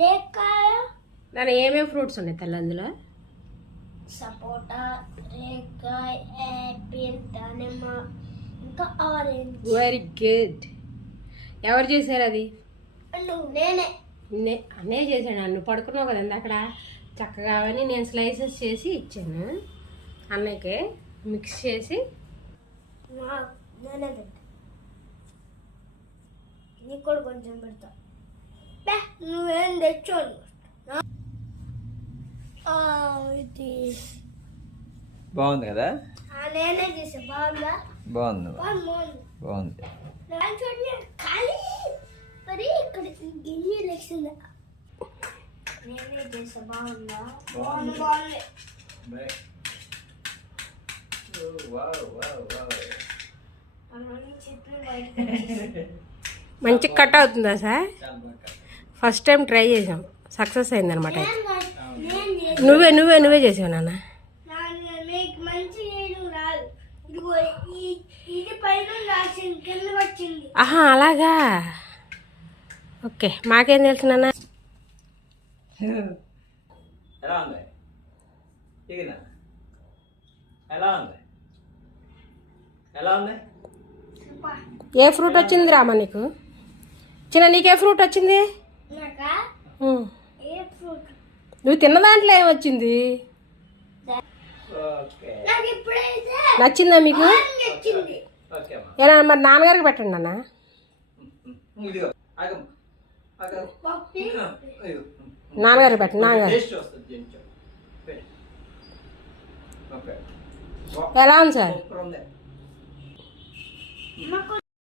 రేక్కాయ దాని ఏమేమి ఫ్రూట్స్ ఉన్నాయి తల్లి అందులో? సపోటా, రేక్కాయ, యాపిల్, దానిమ్మ, ఇంకా ఆరెంజ్. Very good. ఎవరు చేశారు అది? నేనే. అన్నే చేశాను. నువ్వు పడుకున్నావు కదండి అక్కడ. చక్కగా అవన్నీ నేను స్లైసెస్ చేసి ఇచ్చాను అన్నయ్యకి, మిక్స్ చేసి. నేనే పెట్టా, నీకు కూడా కొంచెం పెడతా. నువ్వేం తెచ్చాను. ఇది బాగుంది కదా? నేనే చేసా. బాగుందా? బాగుంది బాగుంది. బాగుంది. చూడండి ఖాళీ మరి ఇక్కడ గిన్నె లెక్సిందా. నేనే చేసా. బాగుందా? బాగుంది. బాగుంది. మంచి కట్ అవుతుందా సార్? ఫస్ట్ టైం ట్రై చేసాం, సక్సెస్ అయిందనమాట. నువ్వే చేసావు నాన్న. ఆహా అలాగా, ఓకే. మాకేం తెలుసు నాన్న. ఎలా ఉంది? ఎలా ఉంది? ఎలా ఉంది? ఏ ఫ్రూట్ వచ్చింది రామా నీకు? చిన్న నీకే ఫ్రూట్ వచ్చింది? నువ్వు తిన్న దాంట్లో ఏమొచ్చింది? నచ్చిందా మీకు? ఏనా మరి నాన్నగారికి పెట్టండి నాన్న. నాన్నగారికి పెట్టండి. నాన్నగారు ఎలా ఉంది సార్?